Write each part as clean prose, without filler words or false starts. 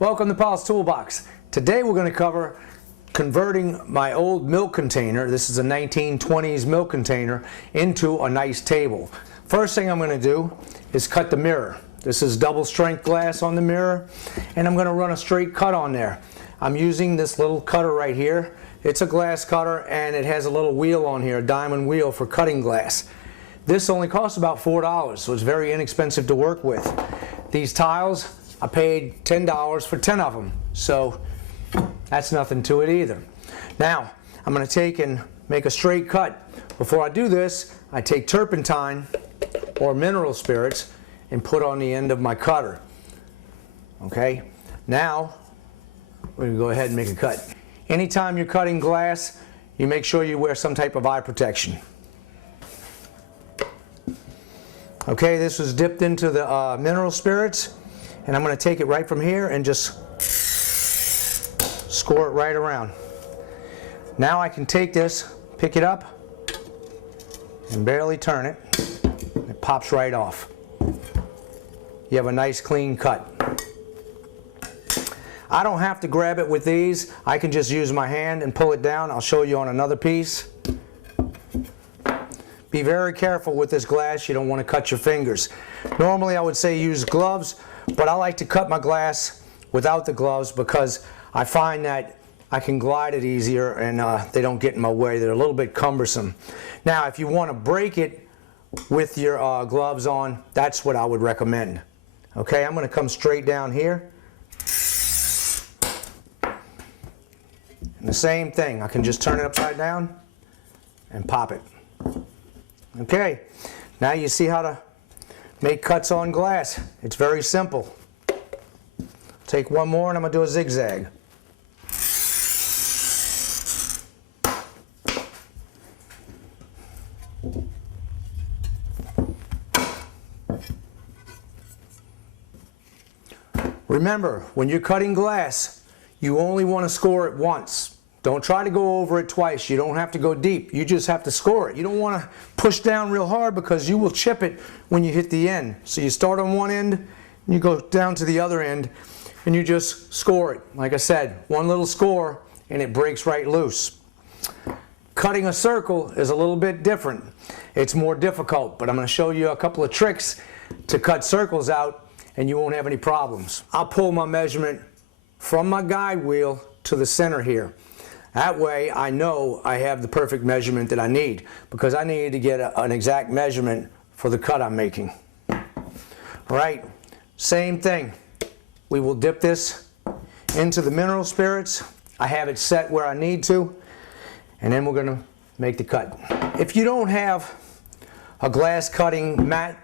Welcome to Paul's Toolbox. Today we're going to cover converting my old milk container, this is a 1920s milk container, into a nice table. First thing I'm going to do is cut the mirror. This is double strength glass on the mirror, and I'm going to run a straight cut on there. I'm using this little cutter right here. It's a glass cutter and it has a little wheel on here, a diamond wheel for cutting glass. This only costs about $4, so it's very inexpensive to work with. These tiles, I paid $10 for 10 of them, so that's nothing to it either. Now, I'm going to take and make a straight cut. Before I do this, I take turpentine or mineral spirits and put on the end of my cutter. Okay, now we're going to go ahead and make a cut. Anytime you're cutting glass, you make sure you wear some type of eye protection. Okay, this was dipped into the mineral spirits, and I'm going to take it right from here and just score it right around. Now I can take this, pick it up, and barely turn it. It pops right off. You have a nice clean cut. I don't have to grab it with these. I can just use my hand and pull it down. I'll show you on another piece. Be very careful with this glass. You don't want to cut your fingers. Normally I would say use gloves, but I like to cut my glass without the gloves because I find that I can glide it easier and they don't get in my way. They're a little bit cumbersome. Now if you want to break it with your gloves on, that's what I would recommend. Okay, I'm going to come straight down here. And the same thing, I can just turn it upside down and pop it. Okay, now you see how to make cuts on glass. It's very simple. Take one more and I'm going to do a zigzag. Remember, when you're cutting glass, you only want to score it once. Don't try to go over it twice. You don't have to go deep. You just have to score it. You don't want to push down real hard because you will chip it when you hit the end. So you start on one end, and you go down to the other end, and you just score it. Like I said, one little score, and it breaks right loose. Cutting a circle is a little bit different. It's more difficult, but I'm going to show you a couple of tricks to cut circles out, and you won't have any problems. I'll pull my measurement from my guide wheel to the center here. That way I know I have the perfect measurement that I need, because I need to get an exact measurement for the cut I'm making. All right, same thing. We will dip this into the mineral spirits. I have it set where I need to, and then we're going to make the cut. If you don't have a glass cutting mat,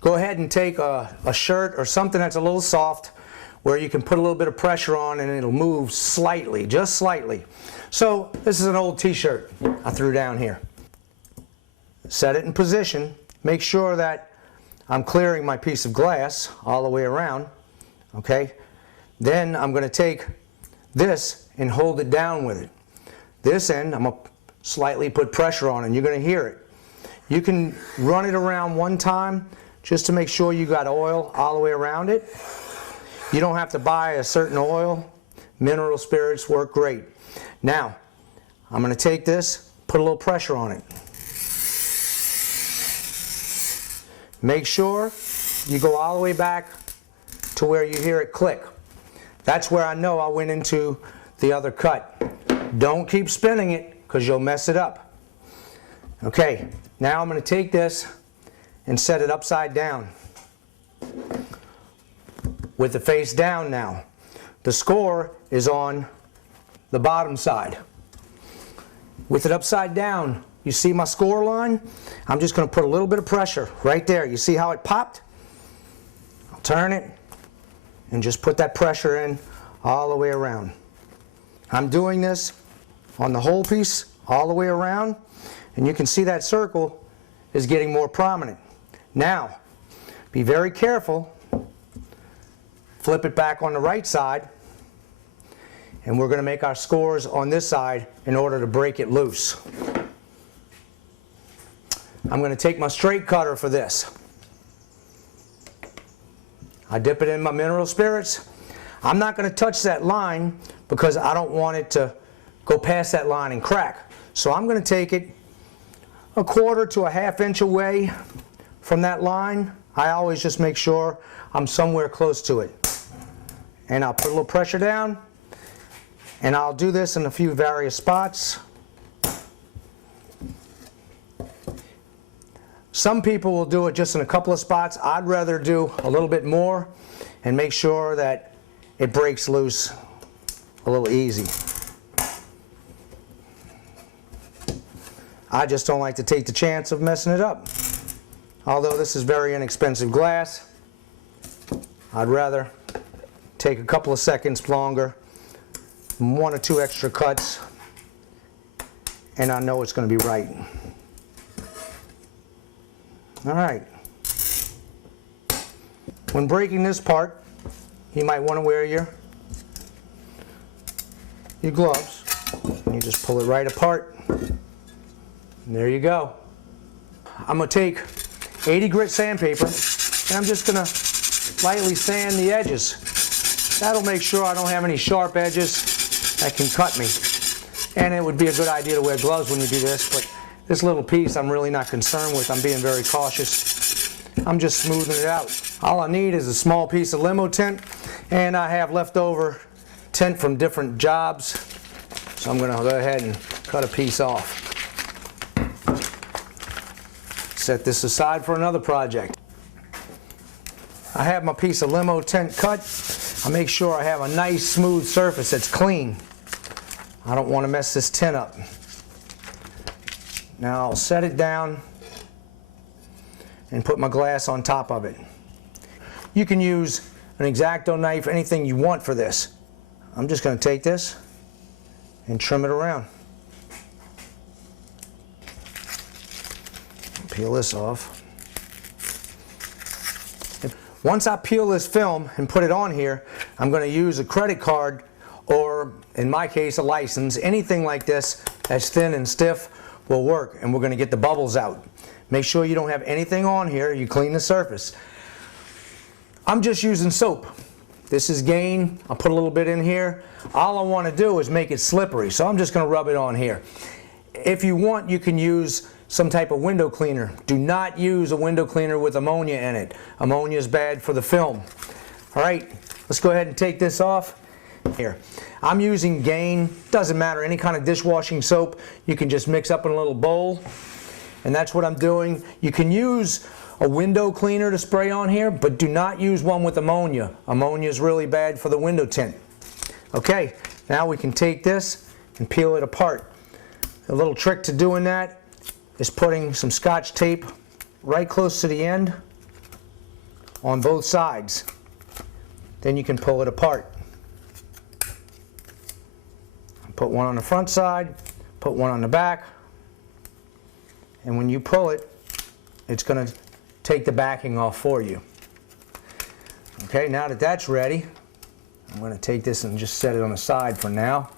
go ahead and take a shirt or something that's a little soft where you can put a little bit of pressure on and it'll move slightly, just slightly. So this is an old t-shirt I threw down here. Set it in position. Make sure that I'm clearing my piece of glass all the way around. Okay? Then I'm going to take this and hold it down with it. This end, I'm going to slightly put pressure on and you're going to hear it. You can run it around one time just to make sure you got oil all the way around it. You don't have to buy a certain oil. Mineral spirits work great. Now, I'm going to take this, put a little pressure on it. Make sure you go all the way back to where you hear it click. That's where I know I went into the other cut. Don't keep spinning it because you'll mess it up. Okay, now I'm going to take this and set it upside down with the face down now. The score is on the bottom side. With it upside down, you see my score line? I'm just going to put a little bit of pressure right there. You see how it popped? I'll turn it and just put that pressure in all the way around. I'm doing this on the whole piece all the way around, and you can see that circle is getting more prominent. Now, be very careful. Flip it back on the right side, and we're going to make our scores on this side in order to break it loose. I'm going to take my straight cutter for this. I dip it in my mineral spirits. I'm not going to touch that line because I don't want it to go past that line and crack. So I'm going to take it 1/4 to a 1/2 inch away from that line. I always just make sure I'm somewhere close to it. And I'll put a little pressure down, and I'll do this in a few various spots. Some people will do it just in a couple of spots. I'd rather do a little bit more and make sure that it breaks loose a little easy. I just don't like to take the chance of messing it up. Although this is very inexpensive glass, I'd rather take a couple of seconds longer, 1 or 2 extra cuts, and I know it's going to be right. All right. When breaking this part, you might want to wear your gloves. And you just pull it right apart. And there you go. I'm going to take 80 grit sandpaper, and I'm just going to lightly sand the edges. That'll make sure I don't have any sharp edges that can cut me. And it would be a good idea to wear gloves when you do this, but this little piece I'm really not concerned with. I'm being very cautious. I'm just smoothing it out. All I need is a small piece of limo tint, and I have leftover tint from different jobs. So I'm going to go ahead and cut a piece off. Set this aside for another project. I have my piece of limo tint cut. I make sure I have a nice smooth surface that's clean. I don't want to mess this tint up. Now I'll set it down and put my glass on top of it. You can use an X-Acto knife, anything you want for this. I'm just going to take this and trim it around. Peel this off. Once I peel this film and put it on here, I'm going to use a credit card, or in my case a license. Anything like this that's thin and stiff will work, and we're going to get the bubbles out. Make sure you don't have anything on here. You clean the surface. I'm just using soap. This is Gain. I'll put a little bit in here. All I want to do is make it slippery, so I'm just going to rub it on here. If you want, you can use some type of window cleaner. Do not use a window cleaner with ammonia in it. Ammonia is bad for the film. All right, let's go ahead and take this off. Here, I'm using Gain. Doesn't matter, any kind of dishwashing soap. You can just mix up in a little bowl, and that's what I'm doing. You can use a window cleaner to spray on here, but do not use one with ammonia. Ammonia is really bad for the window tint. Okay, now we can take this and peel it apart. A little trick to doing that is putting some Scotch tape right close to the end on both sides. Then you can pull it apart. Put one on the front side, put one on the back, and when you pull it, it's going to take the backing off for you. Okay, now that that's ready, I'm going to take this and just set it on the side for now.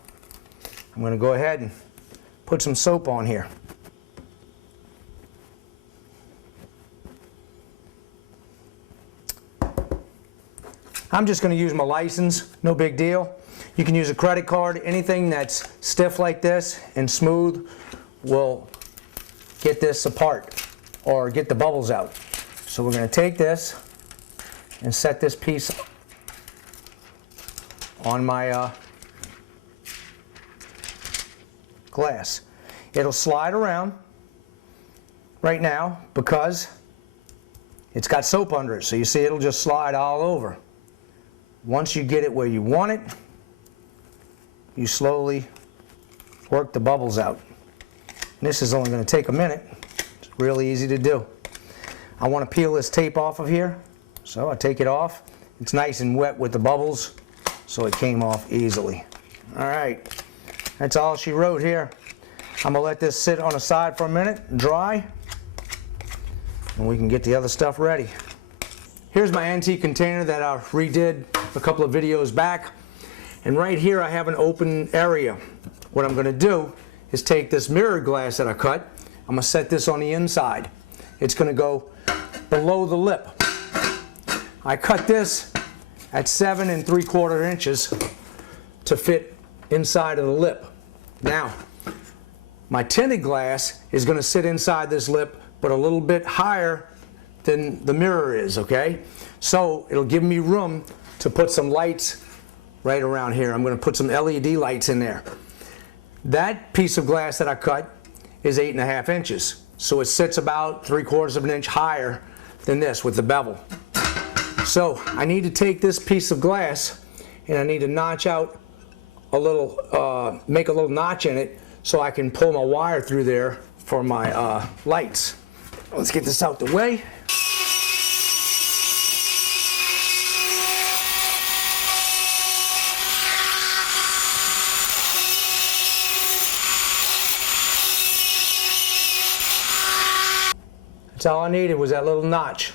I'm going to go ahead and put some soap on here. I'm just going to use my license, no big deal. You can use a credit card. Anything that's stiff like this and smooth will get this apart or get the bubbles out. So we're going to take this and set this piece on my glass. It'll slide around right now because it's got soap under it. So you see it'll just slide all over. Once you get it where you want it, you slowly work the bubbles out. And this is only going to take a minute. It's really easy to do. I want to peel this tape off of here, so I take it off. It's nice and wet with the bubbles, so it came off easily. All right, that's all she wrote here. I'm going to let this sit on the side for a minute and dry, and we can get the other stuff ready. Here's my antique container that I redid a couple of videos back. And right here I have an open area. What I'm going to do is take this mirror glass that I cut. I'm going to set this on the inside. It's going to go below the lip. I cut this at 7 3/4 inches to fit inside of the lip. Now, my tinted glass is going to sit inside this lip, but a little bit higher than the mirror is, okay? So it'll give me room to put some lights right around here. I'm going to put some LED lights in there. That piece of glass that I cut is 8 1/2 inches. So it sits about 3/4 of an inch higher than this with the bevel. So I need to take this piece of glass and I need to notch out a little, make a little notch in it so I can pull my wire through there for my lights. Let's get this out the way. That's all I needed was that little notch.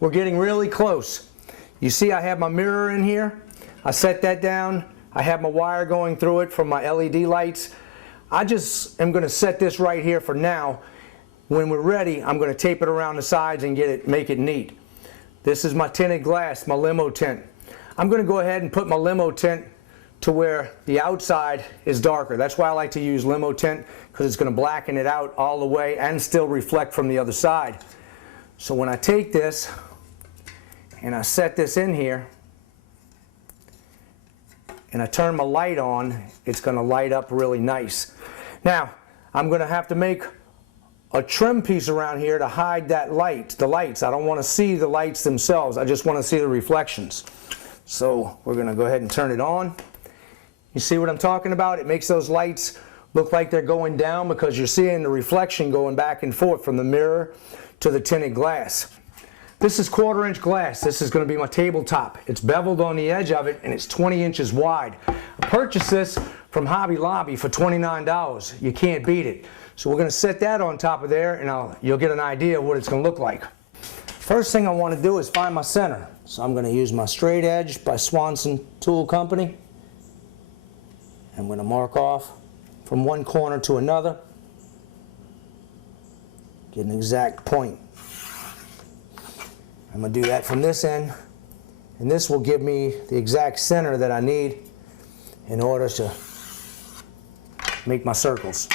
We're getting really close. You see I have my mirror in here. I set that down. I have my wire going through it from my LED lights. I just am going to set this right here for now. When we're ready, I'm going to tape it around the sides and make it neat. This is my tinted glass, my limo tint. I'm going to go ahead and put my limo tint to where the outside is darker. That's why I like to use limo tint, because it's going to blacken it out all the way and still reflect from the other side. So when I take this and I set this in here and I turn my light on, it's going to light up really nice. Now I'm going to have to make a trim piece around here to hide that light, the lights. I don't want to see the lights themselves. I just want to see the reflections. So we're going to go ahead and turn it on. You see what I'm talking about? It makes those lights look like they're going down because you're seeing the reflection going back and forth from the mirror to the tinted glass. This is 1/4 inch glass. This is going to be my tabletop. It's beveled on the edge of it and it's 20 inches wide. I purchased this from Hobby Lobby for $29. You can't beat it. So we're going to set that on top of there and you'll get an idea of what it's going to look like. First thing I want to do is find my center. So I'm going to use my straight edge by Swanson Tool Company. I'm going to mark off from one corner to another. Get an exact point. I'm going to do that from this end, and this will give me the exact center that I need in order to make my circles.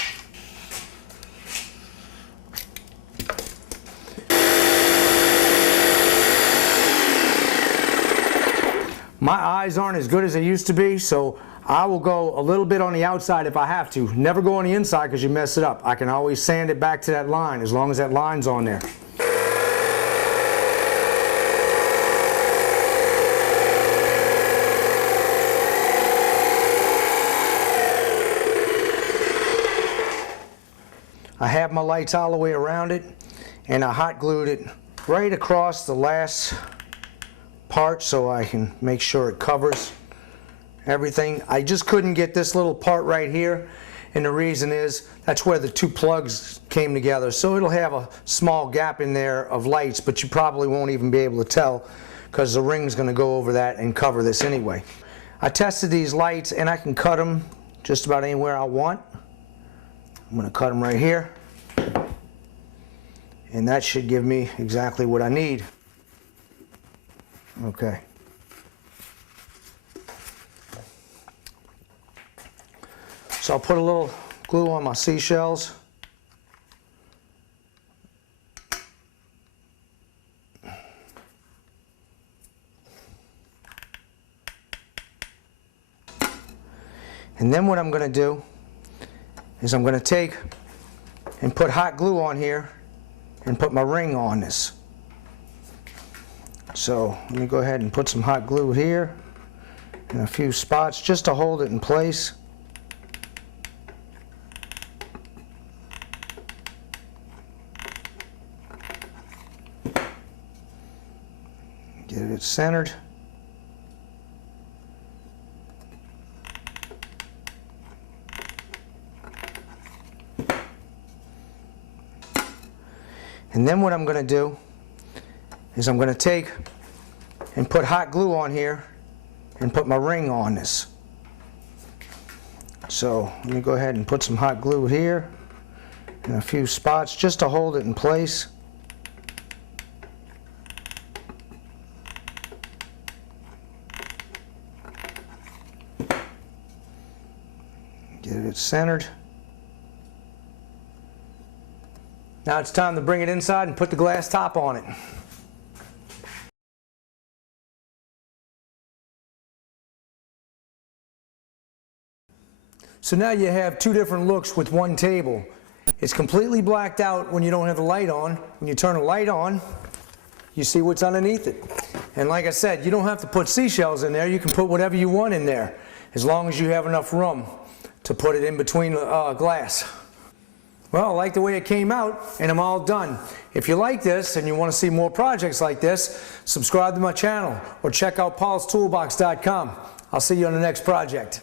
My eyes aren't as good as they used to be, so I will go a little bit on the outside if I have to. Never go on the inside because you mess it up. I can always sand it back to that line as long as that line's on there. I have my lights all the way around it, and I hot glued it right across the last part so I can make sure it covers everything. I just couldn't get this little part right here, and the reason is that's where the two plugs came together. So it'll have a small gap in there of lights, but you probably won't even be able to tell because the ring's going to go over that and cover this anyway. I tested these lights and I can cut them just about anywhere I want. I'm going to cut them right here, and that should give me exactly what I need. Okay. So I'll put a little glue on my seashells. And then what I'm going to do is I'm going to take and put hot glue on here and put my ring on this. So let me go ahead and put some hot glue here in a few spots just to hold it in place. Get it centered. And then what I'm going to do is I'm going to take and put hot glue on here and put my ring on this. So let me go ahead and put some hot glue here in a few spots just to hold it in place. Get it centered. Now it's time to bring it inside and put the glass top on it. So now you have two different looks with one table. It's completely blacked out when you don't have the light on. When you turn the light on, you see what's underneath it. And like I said, you don't have to put seashells in there. You can put whatever you want in there, as long as you have enough room to put it in between glass. Well, I like the way it came out, and I'm all done. If you like this and you want to see more projects like this, subscribe to my channel or check out paulstoolbox.com. I'll see you on the next project.